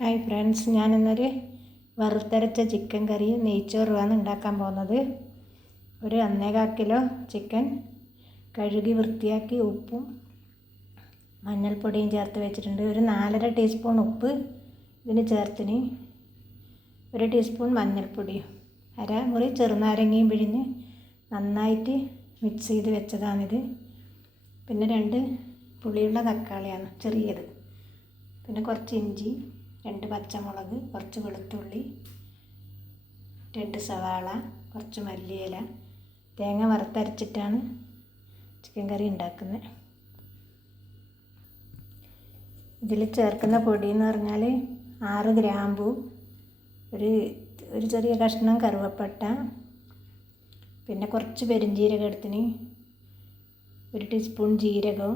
Hi friends, ഞാനിന്നൊരു വറുത്തരച്ച chicken കറിയും നെയ്ച്ചോറുമാണ് ഉണ്ടാക്കാൻ പോകുന്നത്. ഒരു 1.25 കിലോ ചിക്കൻ കഴുകി വൃത്തിയാക്കി ഉപ്പും മഞ്ഞൾപ്പൊടിയും ചേർത്ത് വെച്ചിട്ടുണ്ട്. ഒരു 4.5 ടീസ്പൂൺ ഉപ്പ് ഇതിന് ചേർത്തിന്, 1 ടീസ്പൂൺ മഞ്ഞൾപ്പൊടിയും, അരമുറി ചെറുനാരങ്ങയും പിഴിഞ്ഞ് നന്നായിട്ട് മിക്സ് ചെയ്ത് വെച്ചതാണിത്. പിന്നെ 2 പുളിയുള്ള തക്കാളിയാണ് ചെറിയത്, പിന്നെ കുറച്ച് ഇഞ്ചി, 2 പച്ചമുളക്, കുറച്ച് വെളുത്തുള്ളി, 2 സവാള, കുറച്ച് മല്ലിയില. തേങ്ങ വറുത്തരച്ചിട്ടാണ് ചിക്കൻ കറി ഉണ്ടാക്കുന്നത്. ഇതിൽ ചേർക്കുന്ന പൊടി എന്ന് പറഞ്ഞാൽ 6 ഗ്രാമ്പു, ഒരു ചെറിയ കഷ്ണം കറുവപ്പട്ട, പിന്നെ കുറച്ച് പെരുംജീരകം എടുത്തിന്, 1 ടീസ്പൂൺ ജീരകം,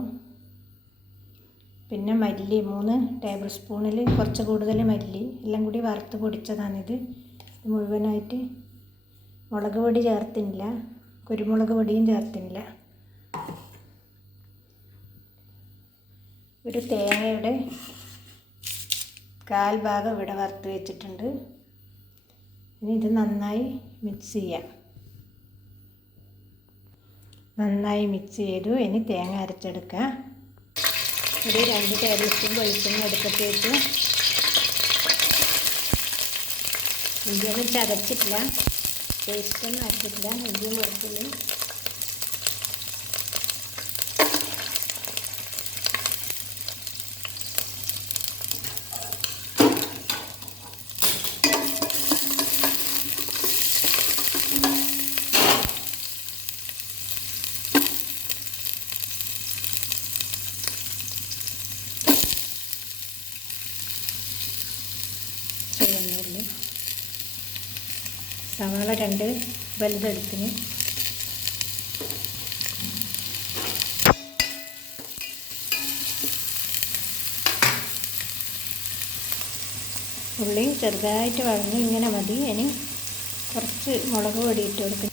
പിന്നെ മല്ലി 3 ടേബിൾ സ്പൂണിൽ കുറച്ച് കൂടുതൽ മല്ലി, എല്ലാം കൂടി വറുത്ത് പൊടിച്ചതാണിത്. മുഴുവനായിട്ട് മുളക് പൊടി ചേർത്തില്ല, കുരുമുളക് പൊടിയും ചേർത്തില്ല. ഒരു തേങ്ങയുടെ 1/4 ഭാഗം ഇവിടെ വറുത്ത് വെച്ചിട്ടുണ്ട്. ഇനി ഇത് നന്നായി മിക്സ് ചെയ്യാം. നന്നായി മിക്സ് ചെയ്തു. ഇനി തേങ്ങ അരച്ചെടുക്കുക. ഒരു 2 ടേബിൾ സ്പൂൺ വെളിച്ചെണ്ണ എടുത്തിട്ട് വെച്ച്, ഇഞ്ചിയൊന്നും ചതച്ചിട്ടില്ല, പേസ്റ്റൊന്നും അരച്ചിട്ടില്ല, ഇഞ്ചിയും വെളുത്തുള്ളി. സവാള 2 വലുതെടുത്തിന്, ഉള്ളി ചെറുതായിട്ട് വഴന്നു ഇങ്ങനെ മതി. ഇനി കുറച്ച് മുളക് പൊടി ഇട്ട് കൊടുക്കും.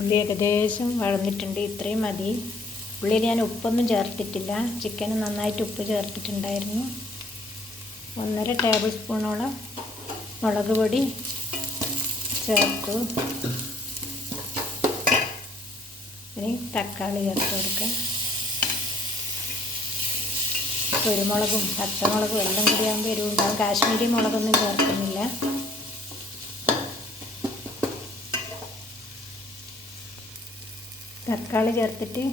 ഉള്ളി ഏകദേശം വഴന്നിട്ടുണ്ട്, ഇത്രയും മതി. ഉള്ളിയിൽ ഞാൻ ഉപ്പൊന്നും ചേർത്തിട്ടില്ല, ചിക്കന് നന്നായിട്ട് ഉപ്പ് ചേർത്തിട്ടുണ്ടായിരുന്നു. 1.5 ടേബിൾ സ്പൂണോളം മുളക് പൊടി ചേർത്തു. ഇനി തക്കാളി ചേർത്ത് കൊടുക്കുക. കുരുമുളകും പച്ചമുളകും എല്ലാം കൂടി ആകുമ്പോൾ എരിവുണ്ടാകും. കാശ്മീരി മുളകൊന്നും ചേർക്കുന്നില്ല. തക്കാളി ചേർത്തിട്ട്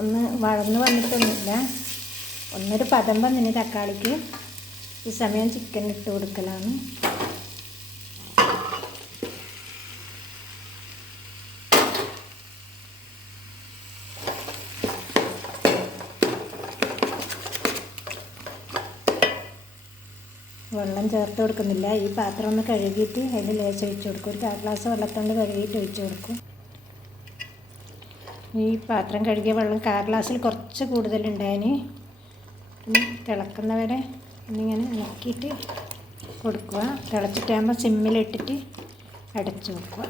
ഒന്ന് വഴന്ന് വന്നിട്ടൊന്നുമില്ല, ഒന്നൊരു പദം വന്നിന് തക്കാളിക്ക്. ഈ സമയം ചിക്കൻ ഇട്ട് കൊടുക്കലാണ്. വെള്ളം ചേർത്ത് കൊടുക്കുന്നില്ല. ഈ പാത്രം ഒന്ന് കഴുകിയിട്ട് അതിൽ ലേശം ഒഴിച്ച് കൊടുക്കും. ഒരു 1/4 ഗ്ലാസ് വെള്ളത്തോണ്ട് കഴുകിയിട്ട് ഒഴിച്ച് കൊടുക്കും. ഈ പാത്രം കഴുകിയ വെള്ളം 1/4 ഗ്ലാസ്സിൽ കുറച്ച് കൂടുതലുണ്ടായിന്. തിളക്കുന്നവരെ ഒന്നിങ്ങനെ ഇളക്കിയിട്ട് കൊടുക്കുക. തിളച്ചിട്ടാകുമ്പോൾ സിമ്മിലിട്ടിട്ട് അടച്ചു വെക്കുക.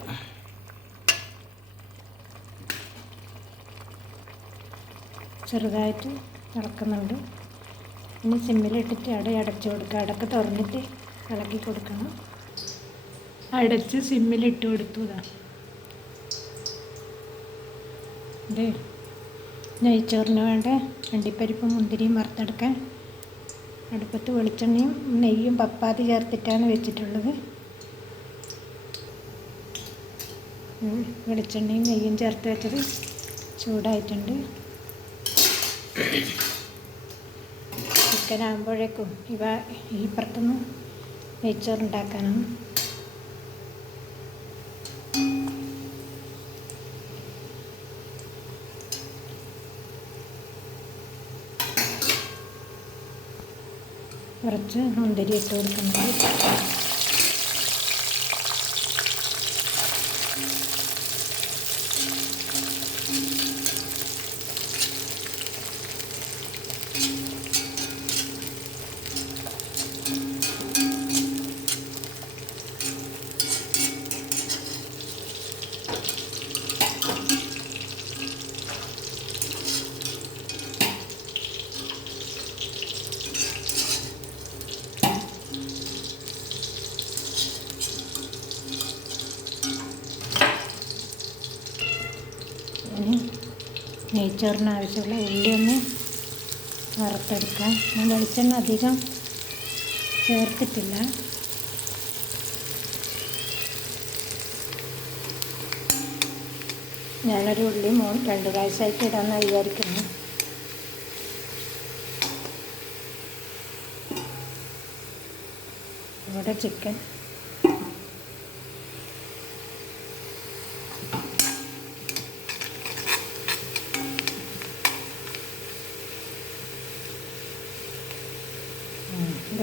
ചെറുതായിട്ട് തിളക്കുന്നുണ്ട്. ഇനി സിമ്മിലിട്ടിട്ട് അടച്ചു കൊടുക്കുക. അടക്ക് തുറന്നിട്ട് ഇളക്കി കൊടുക്കണം. അടച്ച് സിമ്മിലിട്ട് കൊടുത്തു. ഇത് നെയ്ച്ചോറിന് വേണ്ട അണ്ടിപ്പരിപ്പും മുന്തിരിയും വറുത്തെടുക്കാൻ അടുപ്പത്ത് വെളിച്ചെണ്ണയും നെയ്യും പപ്പാതി ചേർത്തിട്ടാണ് വെച്ചിട്ടുള്ളത്. വെളിച്ചെണ്ണയും നെയ്യും ചേർത്ത് വെച്ചത് ചൂടായിട്ടുണ്ട്. ചിക്കൻ ആകുമ്പോഴേക്കും ഈ പുറത്തുനിന്ന് നെയ്ച്ചോറുണ്ടാക്കാനാണ്. കുറച്ച് മുന്തിരി ഇട്ട് കൊടുക്കുന്നുണ്ട്. നെയ്ച്ചോറിന് ആവശ്യമുള്ള ഉള്ളി ഒന്ന് വറുത്തെടുക്കാം. ഞാൻ വെളിച്ചെണ്ണ അധികം ചേർത്തിട്ടില്ല. ഞാനൊരു ഉള്ളി 2 പ്രാവശ്യമായിട്ട് ഇടാമെന്ന് വിചാരിക്കുന്നു. ഇവിടെ ചിക്കൻ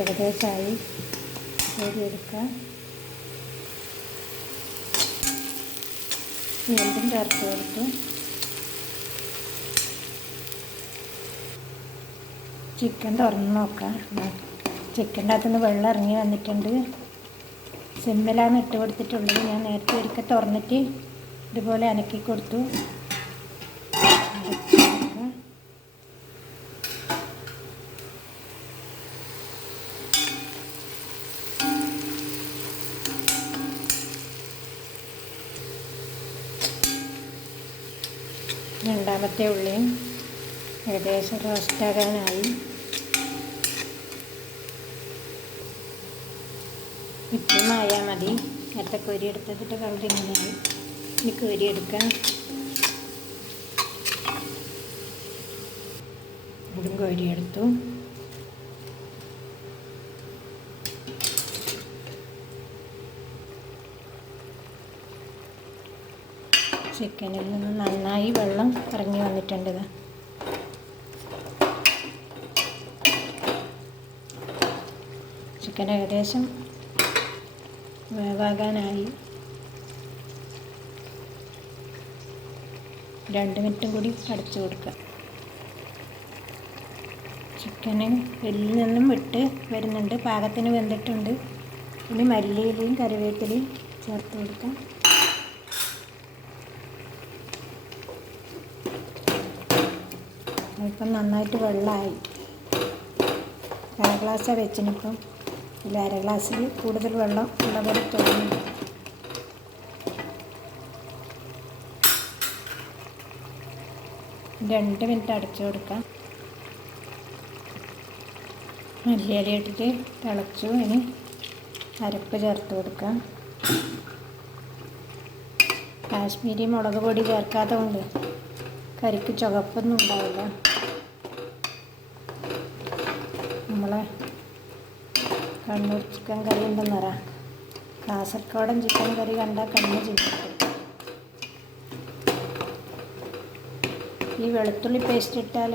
ഏകദേശമായി എടുക്കാം. വീണ്ടും ചേർത്ത് കൊടുത്തു. ചിക്കൻ തുറന്ന് നോക്കാം. ചിക്കൻ്റെ അകത്തുനിന്ന് വെള്ളം ഇറങ്ങി വന്നിട്ടുണ്ട്. സിമ്മിലാണ് ഇട്ട് കൊടുത്തിട്ടുള്ളത്. ഞാൻ നേരത്തെ ഒരിക്കൽ തുറന്നിട്ട് ഇതുപോലെ അനക്കി കൊടുത്തു. രണ്ടാമത്തെ ഉള്ളിയും ഏകദേശം റോസ്റ്റാകാനായി. ഇത്രയുമായാൽ മതി. നേരത്തെ കോരി എടുത്തിട്ട് കളർ ഇങ്ങനെയായി. ഇനി കോരി എടുക്കാം. ഇതും കോരിയെടുത്തു. ചിക്കനിൽ നിന്ന് നന്നായി വെള്ളം ഇറങ്ങി വന്നിട്ടുണ്ട്. ചിക്കൻ ഏകദേശം വേവാകാനായി. 2 മിനിറ്റും കൂടി അടച്ചു കൊടുക്കുക. ചിക്കന് എല്ലിൽ നിന്നും വിട്ട് വരുന്നുണ്ട്. പാകത്തിന് വെന്തിട്ടുണ്ട്. ഇനി മല്ലിയിലയും കറിവേപ്പിലയും ചേർത്ത് കൊടുക്കാം. ഇപ്പം നന്നായിട്ട് വെള്ളമായി. 1/2 ഗ്ലാസ്സാണ് വെച്ചിനിപ്പം. ഇല്ല, 1/2 ഗ്ലാസ്സിൽ കൂടുതൽ വെള്ളം ഉള്ള പോലെ തോന്നുന്നു. രണ്ട് മിനിറ്റ് അടച്ചു കൊടുക്കാം. മല്ലിയില ഇട്ടിട്ട് തിളച്ചു. ഇനി അരപ്പ് ചേർത്ത് കൊടുക്കാം. കാശ്മീരി മുളക് പൊടി ചേർക്കാത്തത് കൊണ്ട് കറിക്ക് ചുവപ്പൊന്നും ഉണ്ടാവില്ല. നമ്മളെ കണ്ണൂർ ചിക്കൻ കറി ഉണ്ടെന്ന് പറയാം. കാസർഗോഡൻ ചിക്കൻ കറി കണ്ടാൽ കണ്ണ് ചിന്തിക്കും. ഈ വെളുത്തുള്ളി പേസ്റ്റ് ഇട്ടാൽ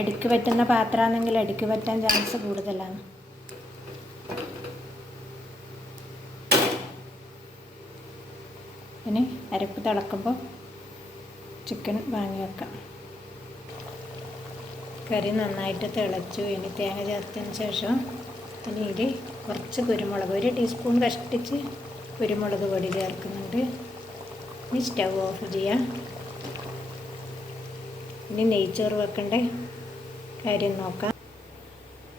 അടിക്ക് പറ്റുന്ന പാത്രമാണെങ്കിൽ അടിക്ക് പറ്റാൻ ചാൻസ് കൂടുതലാണ്. ഇനി അരപ്പ് തിളക്കുമ്പോൾ ചിക്കൻ വാങ്ങി വെക്കാം. കറി നന്നായിട്ട് തിളച്ചു. ഇനി തേങ്ങ ചേർത്തതിന് ശേഷം ഇനി ഇതിൽ കുറച്ച് കുരുമുളക്, 1 ടീസ്പൂൺ കഷ്ടിച്ച് കുരുമുളക് പൊടി ചേർക്കുന്നുണ്ട്. ഇനി സ്റ്റൗ ഓഫ് ചെയ്യാം. ഇനി നെയ്ച്ചോറ് വെക്കേണ്ട കാര്യം നോക്കാം.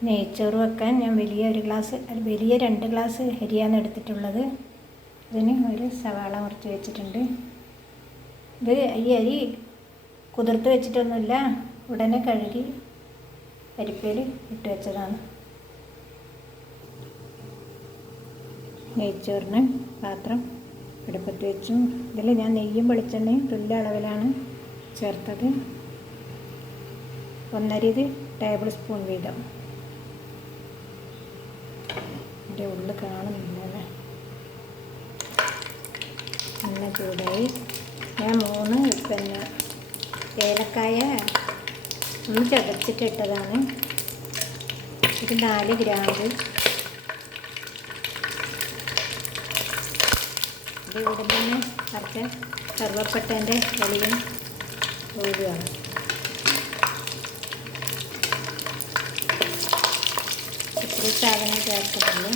നെയ്ച്ചോറ് വെക്കാൻ ഞാൻ വലിയ 2 ഗ്ലാസ് അരിയാണ് എടുത്തിട്ടുള്ളത്. ഇതിന് ഒരു സവാള മുറിച്ച് വെച്ചിട്ടുണ്ട്. ഇത് ഈ അരി കുതിർത്ത് വെച്ചിട്ടൊന്നുമില്ല, ഉടനെ കഴുകി അരിപ്പയിൽ ഇട്ട് വെച്ചതാണ്. നെയ്ച്ചോറിന് പാത്രം അടുപ്പത്ത് വെച്ചു. ഇതിൽ ഞാൻ നെയ്യും വെളിച്ചെണ്ണയും തുല്യ അളവിലാണ് ചേർത്തത്. 1.5 ടേബിൾ സ്പൂൺ വീതം. എൻ്റെ ഉള്ളിൽ കാണുന്നില്ലല്ലേ. എണ്ണ ചൂടായി. ഞാൻ 3 ഏലക്കായ ഒന്ന് ചതച്ചിട്ടിട്ടതാണ്. ഇത് 4 ഗ്രാമ്പ്. ഇത് ഇവിടെ തന്നെ കുറച്ച് കറുവപ്പട്ടേൻ്റെ വെളിയും ഒഴുകുകയാണ്. ഇത്തിരി സാധനം ചേർക്കുന്നുള്ളൂ.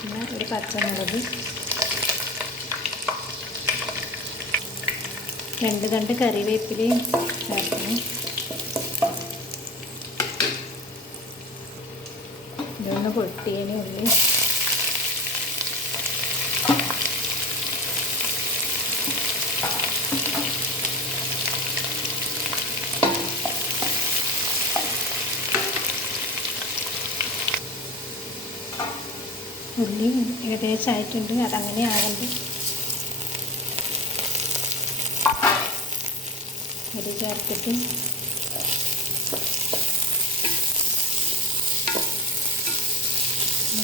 പിന്നെ ഒരു പച്ചമുളക്, 2 തണ്ട് കറിവേപ്പിലയും ചേർക്കണം. ഇതൊന്ന് പൊട്ടിയതിന് ഉള്ളി ഉള്ളി ഏകദേശം ആയിട്ടുണ്ട്, അതങ്ങനെ ആകണ്ട്. അരി ചേർത്തിട്ട്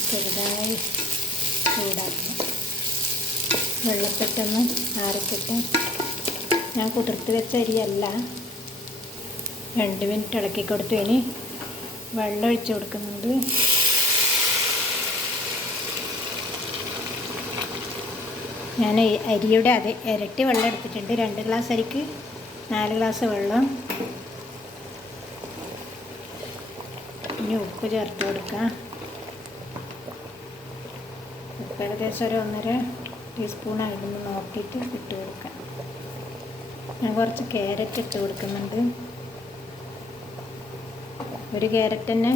ചെറുതായി ചൂടാക്കണം. വെള്ളപ്പെട്ടൊന്ന് ആറിക്കിട്ട്, ഞാൻ കുതിർത്ത് വെച്ച അരിയല്ല. 2 മിനിറ്റ് ഇളക്കി കൊടുത്തു. ഇനി വെള്ളം ഒഴിച്ച് കൊടുക്കുന്നുണ്ട്. ഞാൻ അരിയുടെ ഇരട്ടി വെള്ളം എടുത്തിട്ടുണ്ട്. 2 ഗ്ലാസ് അരിക്ക് 4 ഗ്ലാസ് വെള്ളം. ഇനി ഉപ്പ് ചേർത്ത് കൊടുക്കാം. ഉപ്പ് ഏകദേശം ഒരു 1.5 ടീസ്പൂൺ ആയിരുന്നു, നോക്കിയിട്ട് ഇട്ട് കൊടുക്കാം. ഞാൻ കുറച്ച് ക്യാരറ്റ് ഇട്ട് കൊടുക്കുന്നുണ്ട്. 1 ക്യാരറ്റ് തന്നെ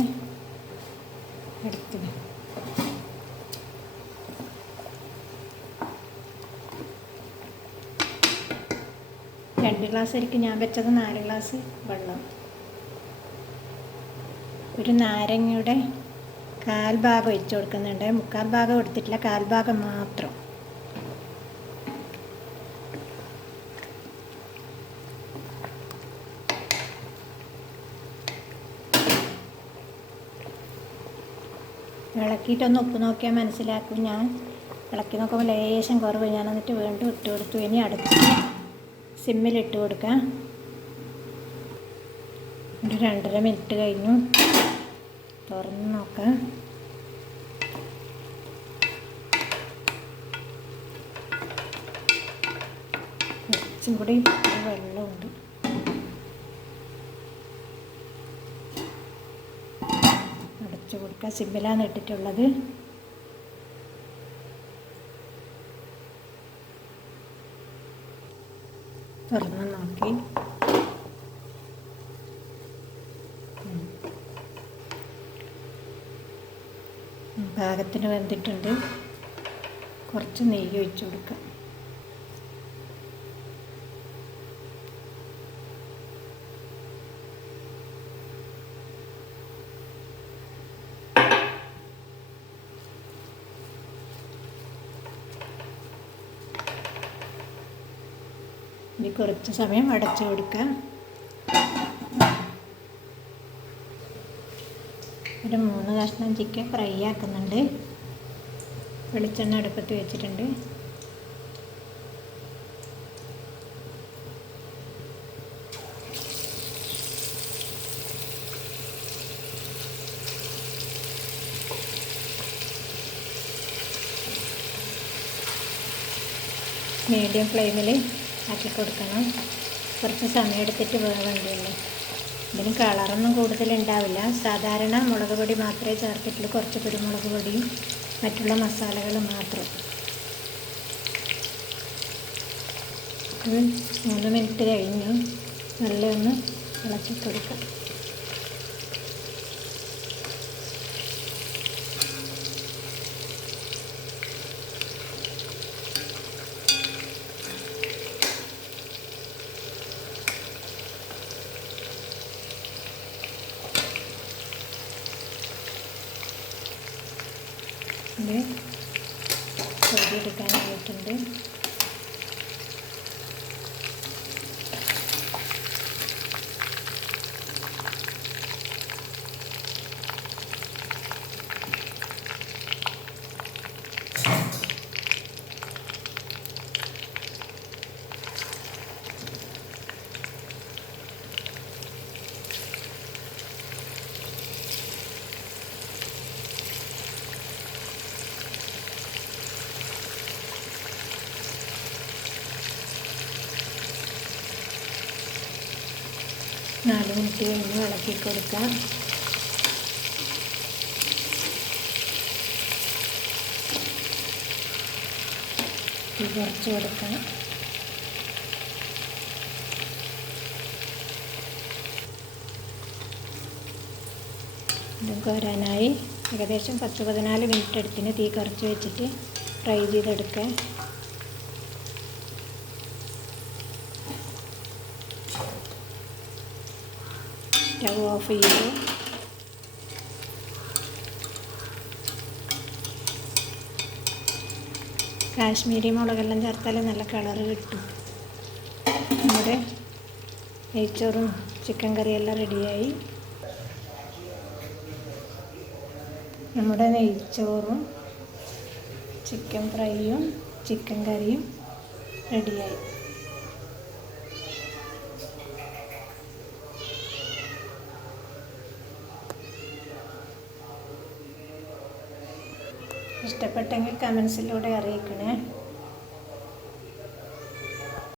എടുത്ത്. രണ്ട് ഗ്ലാസ് അരിക്ക് ഞാൻ വെച്ചത് 4 ഗ്ലാസ് വെള്ളം. ഒരു നാരങ്ങയുടെ 1/4 ഭാഗം ഒഴിച്ച് കൊടുക്കുന്നുണ്ട്. 3/4 ഭാഗം എടുത്തിട്ടില്ല, 1/4 ഭാഗം മാത്രം. ഇളക്കിയിട്ടൊന്ന് ഉപ്പ് നോക്കിയാൽ മനസ്സിലാക്കും. ഞാൻ ഇളക്കി നോക്കുമ്പോൾ ലേശം കുറവ്. ഞാൻ എന്നിട്ട് വീണ്ടും ഇട്ട് കൊടുത്തു. ഇനി അടുത്ത് സിമ്മിലിട്ട് കൊടുക്കാം. ഒരു 2.5 മിനിറ്റ് കഴിഞ്ഞു. തുറന്ന് നോക്കാം. കുറച്ചും കൂടി വെള്ളമുണ്ട്. അടച്ചു കൊടുക്കുക. സിമ്മിലാണ് ഇട്ടിട്ടുള്ളത്. തുറന്ന് നോക്കി. പാകത്തിന് വെന്തിട്ടുണ്ട്. കുറച്ച് നെയ്യ് ഒഴിച്ച് കൊടുക്കാം. ഇനി കുറച്ച് സമയം അടച്ചു കൊടുക്കാം. ഒരു 3 കഷ്ണം ചിക്കൻ ഫ്രൈ ആക്കുന്നുണ്ട്. വെളിച്ചെണ്ണ അടുപ്പത്ത് വെച്ചിട്ടുണ്ട്. മീഡിയം ഫ്ലെയിമിൽ ആക്കി കൊടുക്കണം. കുറച്ച് സമയം എടുത്തിട്ട് വേവേണ്ടതുള്ളൂ. ഇതിന് കളറൊന്നും കൂടുതലുണ്ടാവില്ല. സാധാരണ മുളക് പൊടി മാത്രമേ ചേർത്തിട്ടുള്ളൂ. കുറച്ച് കുരുമുളക് പൊടിയും മറ്റുള്ള മസാലകൾ മാത്രം. 3 മിനിറ്റ് കഴിഞ്ഞു. നല്ല ഒന്ന് ഇളക്കി കൊടുക്കാം. ഇത് പൊടിയെടുക്കാനായിട്ടുണ്ട്. നാല് മിനിറ്റ് കഴിഞ്ഞ് ഇളക്കി കൊടുക്കാം. കുറച്ച് കൊടുക്കണം. ഇതൊക്കെ വരാനായി ഏകദേശം 10-14 മിനിറ്റ് എടുത്തിന്. തീ കുറച്ച് വെച്ചിട്ട് ഫ്രൈ ചെയ്തെടുക്കാം. സ്റ്റവ് ഓഫ് ചെയ്തു. കാശ്മീരി മുളകെല്ലാം ചേർത്താൽ നല്ല കളറ് കിട്ടും. നമ്മുടെ നെയ്ച്ചോറും ചിക്കൻ കറിയെല്ലാം റെഡിയായി. നമ്മുടെ നെയ്ച്ചോറും ചിക്കൻ ഫ്രൈയും ചിക്കൻ കറിയും റെഡിയായി. ഇഷ്ടപ്പെട്ടെങ്കിൽ കമൻസിലൂടെ അറിയിക്കണേ.